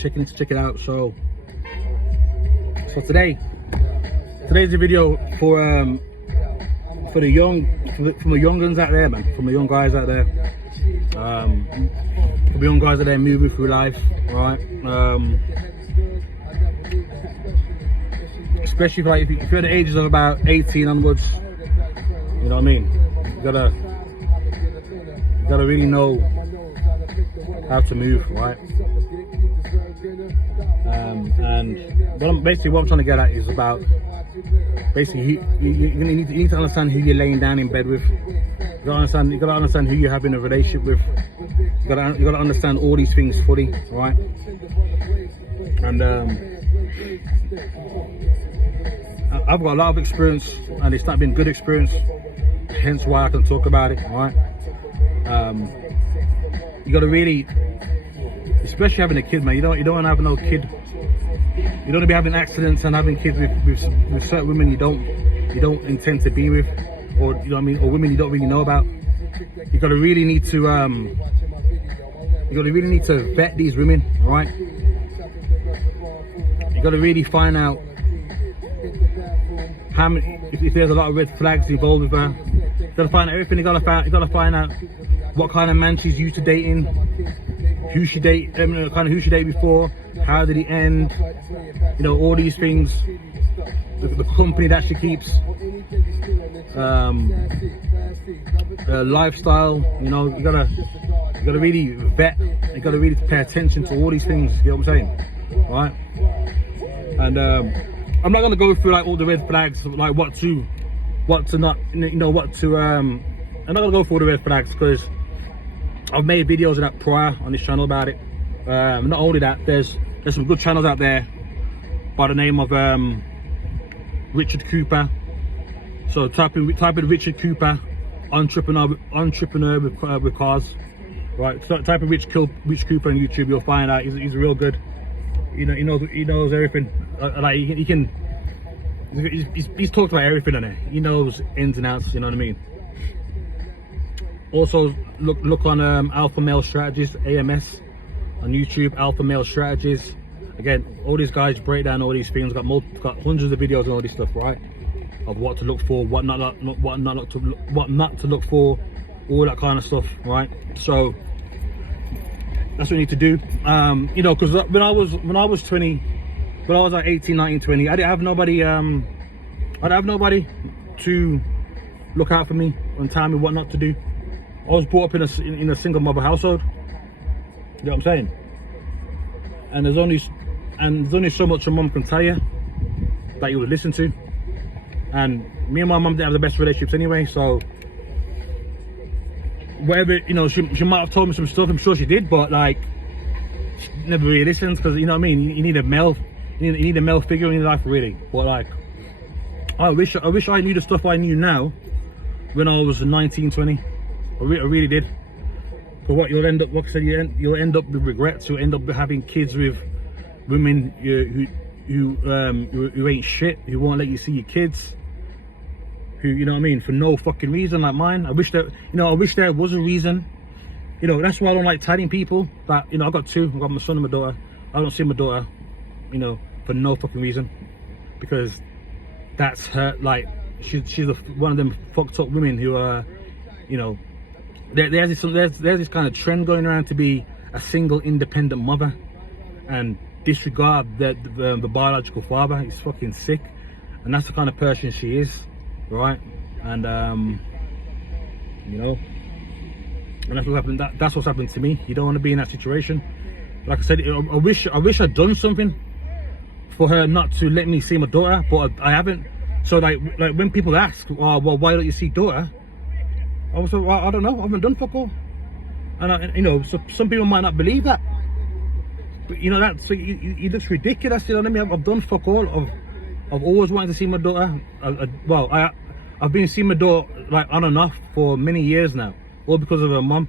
checking to check it out. So today's a video for the young guns out there, man, from the young guys out there, for the young guys out there moving through life, right? Especially if you're at the ages of about 18 onwards, you know what I mean? You gotta really know how to move, right? And basically what I'm trying to get at is about basically you need to understand who you're laying down in bed with. You gotta understand who you're having a relationship with. You gotta understand all these things fully, right? And I've got a lot of experience, and it's not been good experience, hence why I can talk about it, right? You gotta really, especially having a kid, man. You don't want to have no kid. You don't want to be having accidents and having kids with certain women you don't intend to be with, or you know what I mean, or women you don't really know about. You gotta really need to vet these women, right? You gotta really find out how many, if there's a lot of red flags involved with her. You gotta find out everything. You gotta find out what kind of man she's used to dating, who she dated before, how did it end, you know, all these things, the company that she keeps, lifestyle, you know. You gotta really vet, you gotta really pay attention to all these things, you know what I'm saying, right? And I'm not gonna go through like all the red flags, like what to not, you know, what to I'm not gonna go through all the red flags because I've made videos of that prior on this channel about it. Not only that, there's some good channels out there by the name of Richard Cooper. So type in Richard Cooper, entrepreneur with cars, right? So type in Rich Cooper on YouTube, you'll find out he's real good. You know, he knows everything. Like he's talked about everything on it. He knows ins and outs. You know what I mean? Also, look on Alpha Male Strategies, AMS, on YouTube. Alpha Male Strategies. Again, all these guys break down all these things. Got hundreds of videos on all this stuff, right? Of what to look for, what not to look for, all that kind of stuff, right? So that's what you need to do. You know, because when I was 20, when I was like 18, 19, 20, I didn't have nobody. I'd have nobody to look out for me and tell me what not to do. I was brought up in a single mother household. You know what I'm saying? And there's only so much a mum can tell you that you would listen to. And me and my mum didn't have the best relationships anyway, so whatever, you know, she might have told me some stuff, I'm sure she did, but like she never really listens, because you know what I mean, you need a male figure in your life, really. But like I wish I knew the stuff I knew now when I was 19, 20. I really did. But what you'll end up, like I said, you'll end up with regrets. You'll end up having kids with women who ain't shit, who won't let you see your kids, who, you know what I mean, for no fucking reason, like mine. I wish there was a reason. You know, that's why I don't like telling people that, you know, I got two. I got my son and my daughter. I don't see my daughter, you know, for no fucking reason, because that's her. Like she's one of them fucked up women who are, you know, there's this kind of trend going around to be a single independent mother and disregard the biological father. He's fucking sick, and that's the kind of person she is, right? And you know, and that's what happened. That's what's happened to me. You don't want to be in that situation. Like I said, I wish I'd done something for her not to let me see my daughter, but I haven't. So like when people ask, oh, well, why don't you see daughter? I was like, well, I don't know, I haven't done fuck all. And you know, so some people might not believe that, but you know, that, so it looks ridiculous, you know what I mean? I've done fuck all. I've always wanted to see my daughter. I've been seeing my daughter like on and off for many years now, all because of her mum,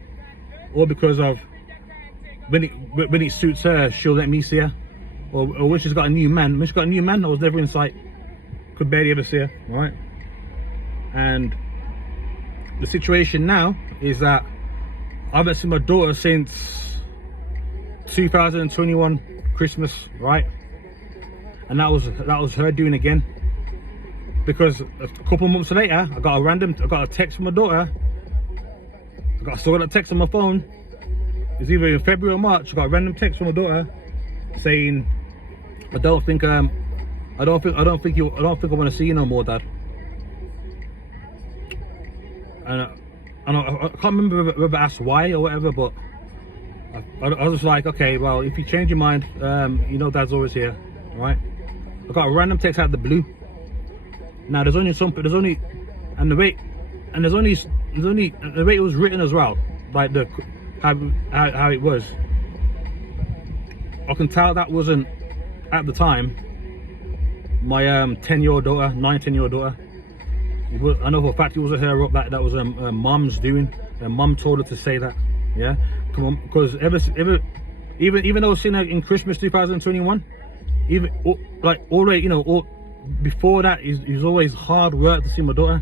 or because of when it suits her, she'll let me see her, or when she's got a new man. When she's got a new man, I was never in sight, could barely ever see her, right? And the situation now is that I haven't seen my daughter since 2021 Christmas, right? And that was her doing again. Because a couple months later, I got a text from my daughter. I still got a text on my phone. It's either in February or March. I got a random text from my daughter saying, I don't think I want to see you no more, Dad. And I can't remember whether I asked why or whatever, but I was just like, okay, well, if you change your mind, you know Dad's always here, right? I got a random text out of the blue. Now the way it was written as well, like how it was. I can tell that wasn't at the time my 10-year-old daughter, 9-10-year-old daughter. I know for a fact it wasn't her up. That was Mom's doing. And Mom told her to say that. Yeah, come on, because even though I was seeing her in Christmas 2021, before that, it was always hard work to see my daughter.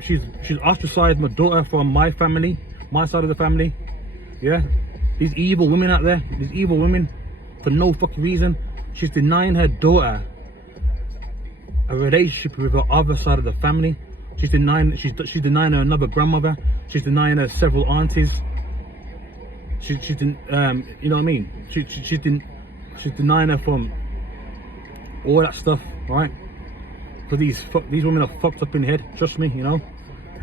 She's ostracized my daughter from my family, my side of the family. Yeah, these evil women out there, these evil women, for no fucking reason. She's denying her daughter a relationship with her other side of the family. She's denying her another grandmother. She's denying her several aunties. You know what I mean? She's denying her from all that stuff, right? Because these women are fucked up in the head. Trust me, you know.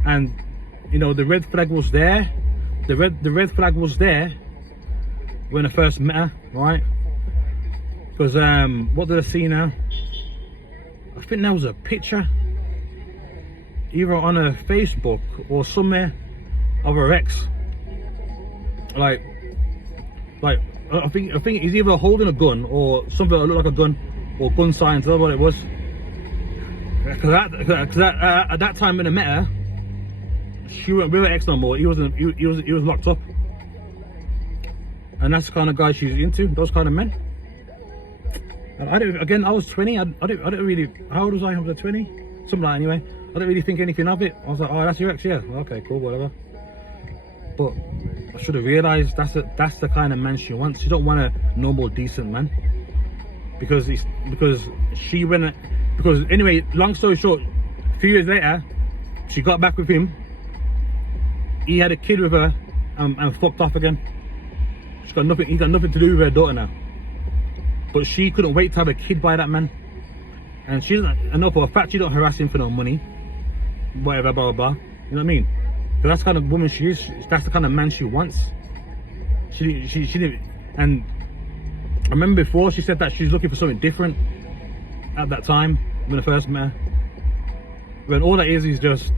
And you know the red flag was there. The red flag was there when I first met her, right? Because what did I see now? I think there was a picture either on her Facebook or somewhere of her ex. Like I think he's either holding a gun or something that looked like a gun or gun signs. I don't know what it was. Because at that time when I met her, she wasn't with her ex no more. He was locked up, and that's the kind of guy she's into. Those kind of men. And I was 20. I didn't really. How old was I? I was 20, something like that anyway. I didn't really think anything of it. I was like, oh, that's your ex, yeah. Okay, cool, whatever. But I should have realised that's the kind of man she wants. She don't want a normal, decent man. Because anyway, long story short, a few years later, she got back with him. He had a kid with her and fucked off again. He got nothing to do with her daughter now. But she couldn't wait to have a kid by that man. And she doesn't, I know for a fact she don't harass him for no money. Whatever, blah, blah, blah. You know what I mean? But that's the kind of woman she is. That's the kind of man she wants. She didn't, and I remember before she said that she's looking for something different at that time when I first met her. When all that is just,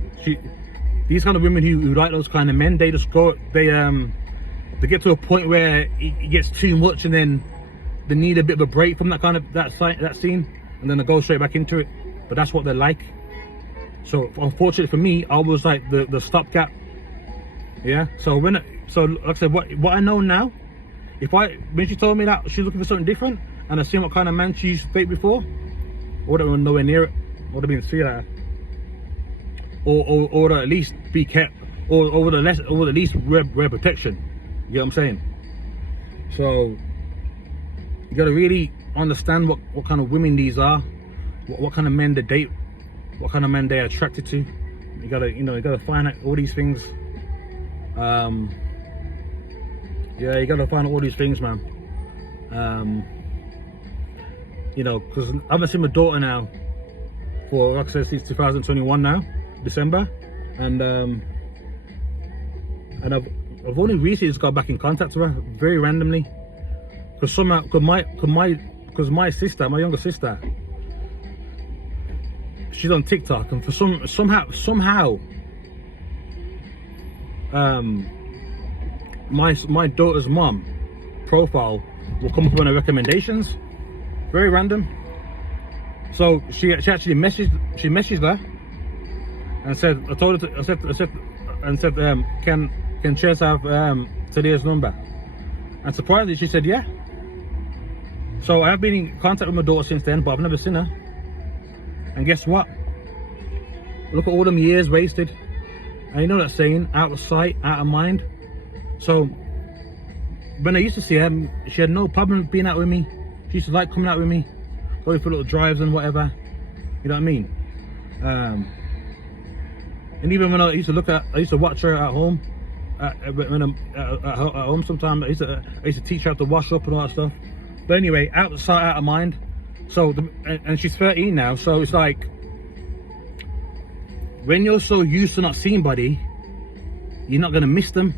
these kind of women who like those kind of men, they just go, they get to a point where it gets too much and then they need a bit of a break from that scene, and then they go straight back into it. But that's what they're like. So unfortunately for me, I was like the stopgap. Yeah. So like I said, what I know now, when she told me that she's looking for something different, and I seen what kind of man she's dated before, I wouldn't have been nowhere near it. I would have been sweet at her, or at least be kept, or at least wear protection. You know what I'm saying? So you gotta really understand what kind of women these are, what kind of men they date, what kind of men they're attracted to. You gotta find out all these things. Yeah, you gotta find out all these things, man. Because I haven't seen my daughter now for, like I said, since 2021 now, December, and I've only recently just got back in contact with her very randomly, because my sister, my younger sister, she's on TikTok, and for somehow my daughter's mom profile will come up on her recommendations. Very random. So she actually messaged her and said, can Chess have Talia's number? And surprisingly she said yeah. So I have been in contact with my daughter since then, but I've never seen her. And guess what? Look at all them years wasted. And you know that saying, out of sight, out of mind. So when I used to see her, she had no problem being out with me. She used to like coming out with me, going for little drives and whatever. You know what I mean? And even when I used to watch her at home. When I'm at home, sometimes I used to teach her how to wash up and all that stuff. But anyway, out of sight, out of mind. So, and she's 13 now. So it's like, when you're so used to not seeing body, you're not gonna miss them.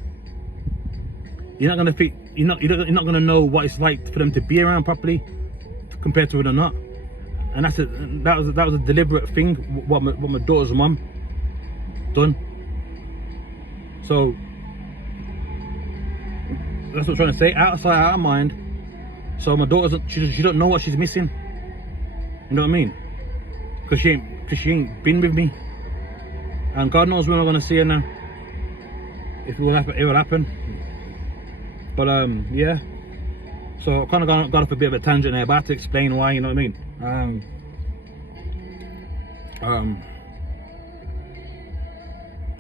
You're not gonna think. You're not gonna know what it's like for them to be around properly, compared to it or not. And that was a deliberate thing. What my daughter's mum done. So that's what I'm trying to say. Out of sight, out of mind. So my daughter, she don't know what she's missing. You know what I mean? Because she ain't been with me. And God knows when I'm gonna see her now. If it will happen. But yeah. So I kind of got off a bit of a tangent there, but I have to explain why. You know what I mean?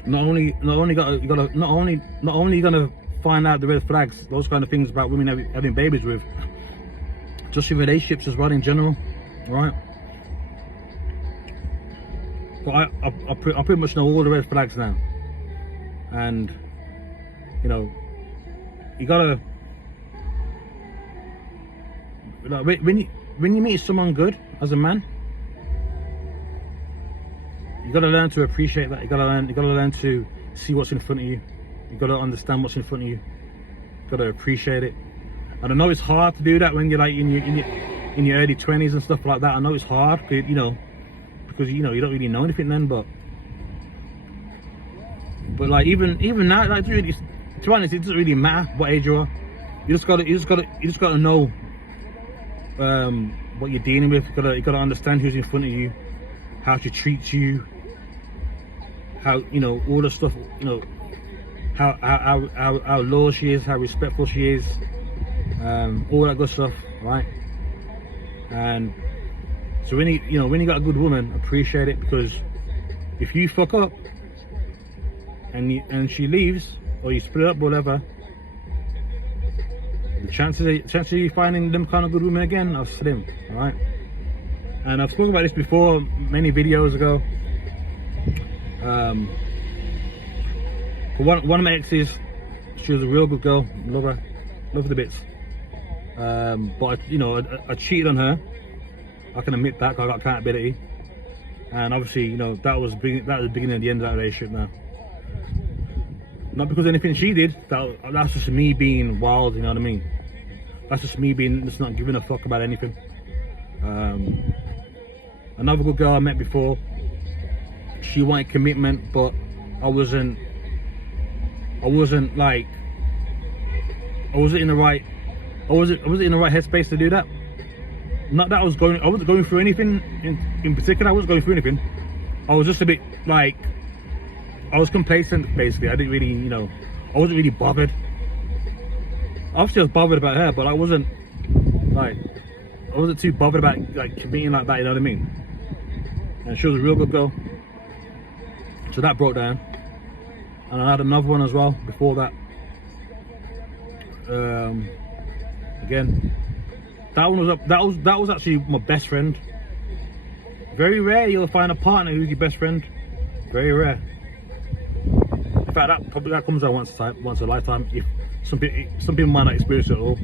Not only you gonna find out the red flags, those kind of things about women having babies with, just in relationships as well in general, right? But I pretty much know all the red flags now, and you know, you gotta, like, when you meet someone good as a man, you gotta learn to appreciate that. You gotta learn to see what's in front of you. You gotta understand what's in front of you. You gotta appreciate it. And I know it's hard to do that when you're like in your early 20s and stuff like that. I know it's hard, because you don't really know anything then. But like even now, like, really, to be honest, it doesn't really matter what age you are. You just gotta know what you're dealing with. You gotta understand who's in front of you, how she treats you, how, all the stuff, how loyal she is, how respectful she is, all that good stuff, right? And so when you got a good woman, appreciate it, because if you fuck up and she leaves, or you split up, whatever, the chances of you finding them kind of good women again are slim, right? And I've spoken about this before, many videos ago. For one of my exes, she was a real good girl, love her the bits. But I cheated on her. I can admit that, 'cause I got accountability. And obviously, that was the beginning of the end of that relationship now. Not because of anything she did. That's just me being wild, you know what I mean? That's just me just not giving a fuck about anything. Another good girl I met before, she wanted commitment, but I wasn't in the right headspace to do that. Not that I wasn't going through anything in particular. I wasn't going through anything. I was just a bit like, I was complacent, basically. I didn't really, I wasn't really bothered. Obviously I was bothered about her, but I wasn't too bothered about committing like that, you know what I mean? And she was a real good girl. So that broke down. And I had another one as well before that. Again, that was actually my best friend. Very rare you'll find a partner who's your best friend. Very rare. In fact, that comes out once a lifetime. If some people might not experience it at all.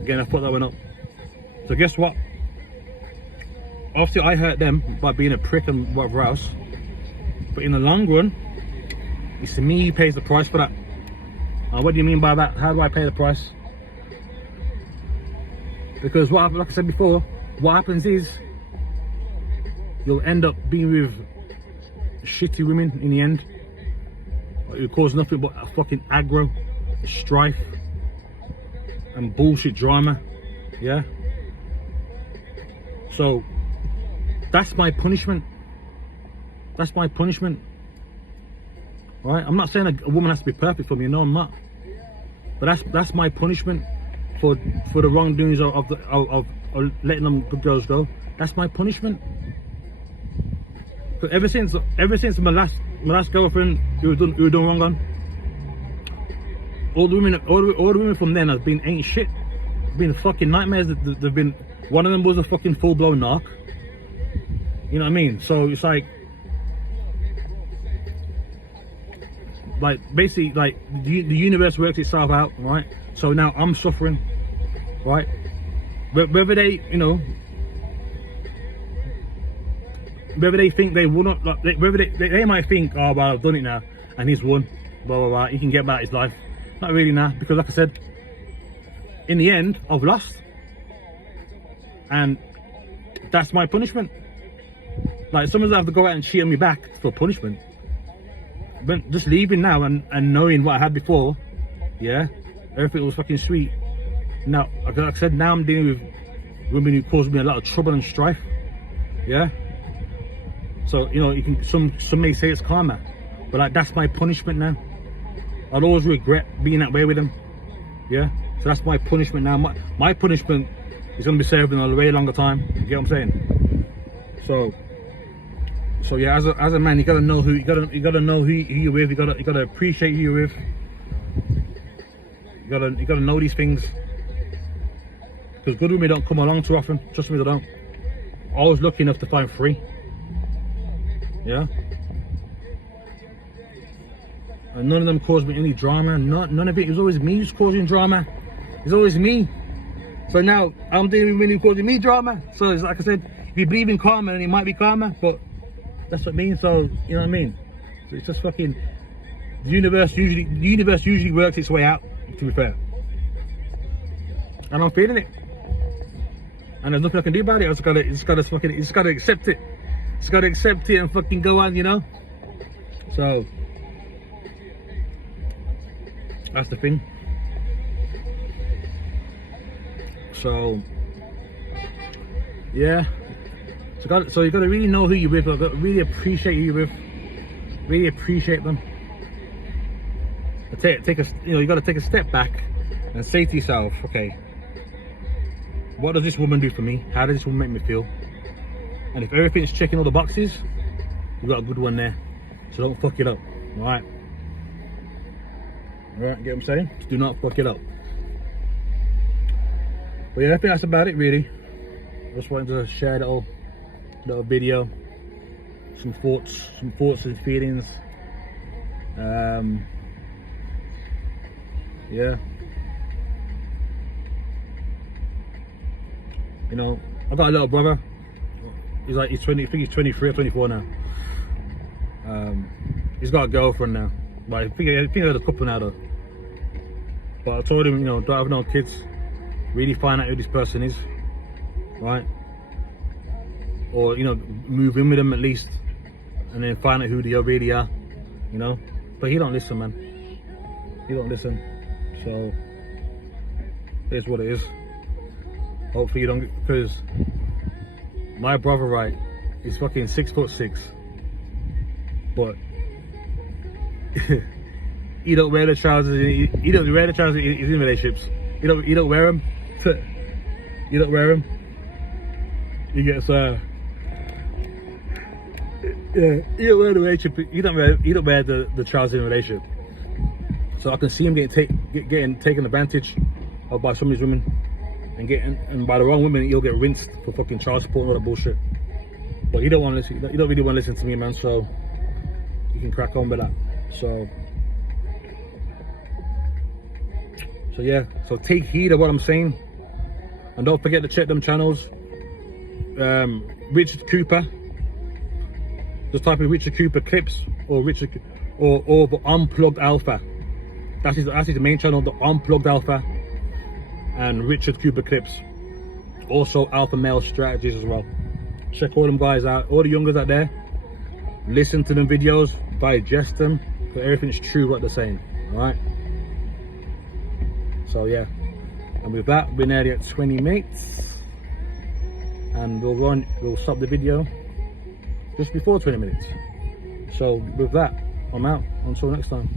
Again, I thought that went up. So guess what? Obviously I hurt them by being a prick and whatever else. But in the long run, it's me who pays the price for that. What do you mean by that? How do I pay the price? Because like I said before, what happens is you'll end up being with shitty women in the end. It cause nothing but a fucking aggro, strife, and bullshit drama. Yeah. So that's my punishment. That's my punishment. Right? I'm not saying a woman has to be perfect for me. No, I'm not. But that's my punishment for the wrongdoings of letting them good girls go. That's my punishment. But ever since my last girlfriend who done wrong on, all the women from then have been ain't shit. Been fucking nightmares. They've been. One of them was a fucking full blown narc. You know what I mean? So it's like basically like the universe works itself out, right? So now I'm suffering, right? Whether they, you know, whether they think they will not, like, whether they might think, oh well, I've done it now, and he's won, blah blah blah. He can get back his life. Not really now, because like I said, in the end, I've lost, and that's my punishment. Like, someone's have to go out and cheat on me back for punishment. But just leaving now and knowing what I had before, yeah, everything was fucking sweet. Now, like I said, now I'm dealing with women who caused me a lot of trouble and strife, yeah. So, you know, you can, some may say it's karma, but like, that's my punishment now. I'll always regret being that way with them, yeah. So that's my punishment now. My punishment is gonna be served in a way longer time. You get what I'm saying? So yeah, as a man, you gotta know who you gotta know who you're with. You gotta appreciate who you're with. You gotta know these things, because good women don't come along too often. Trust me, they don't. I was lucky enough to find 3. Yeah. And none of them caused me any drama. None of it. It was always me who's causing drama. It's always me. So now I'm dealing with women who causing me drama. So it's like I said, if you believe in karma, then it might be karma, but that's what it means. So you know what I mean. So it's just fucking the universe usually works its way out. To be fair, and I'm feeling it, and there's nothing I can do about it. I just gotta accept it. Just gotta accept it and fucking go on, you know. So that's the thing. So yeah, so you gotta really know who you're with. You gotta really appreciate who you're with. Really appreciate them. You gotta take a step back and say to yourself, okay, what does this woman do for me? How does this woman make me feel? And if everything's checking all the boxes, you got a good one there. So don't fuck it up, all right? All right, get what I'm saying? Just do not fuck it up. But yeah, I think that's about it, really. I just wanted to share a little video, some thoughts and feelings. Yeah, you know, I got a little brother. He's 20, I think he's 23 or 24 now. He's got a girlfriend now, but I think he had a couple now though. But I told him, you know, don't have no kids. Really find out who this person is, right? Or, you know, move in with them at least, and then find out who they really are, you know. But he don't listen, man. He don't listen. So here's what it is. Hopefully you don't, because my brother, right, he's fucking 6'6", but he don't wear the trousers. He don't wear the trousers. He's in relationships. You don't wear them. You don't wear them. He gets yeah. You don't wear the relationship. You don't wear the trousers in a relationship. So I can see him getting taken advantage of by some of these women, and by the wrong women, he'll get rinsed for fucking child support and all that bullshit. But he don't want to listen. He don't really want to listen to me, man. So you can crack on with that. So yeah. So take heed of what I'm saying, and don't forget to check them channels. Richard Cooper. Just type in Richard Cooper clips or the Unplugged Alpha. That's his main channel, the Unplugged Alpha, and Richard Cooper clips. Also Alpha Male Strategies as well. Check all them guys out, all the youngers out there. Listen to them videos, digest them, because everything's true what they're saying. All right. So yeah, and with that, we're nearly at 20 minutes, and we'll stop the video just before 20 minutes. So with that, I'm out. Until next time.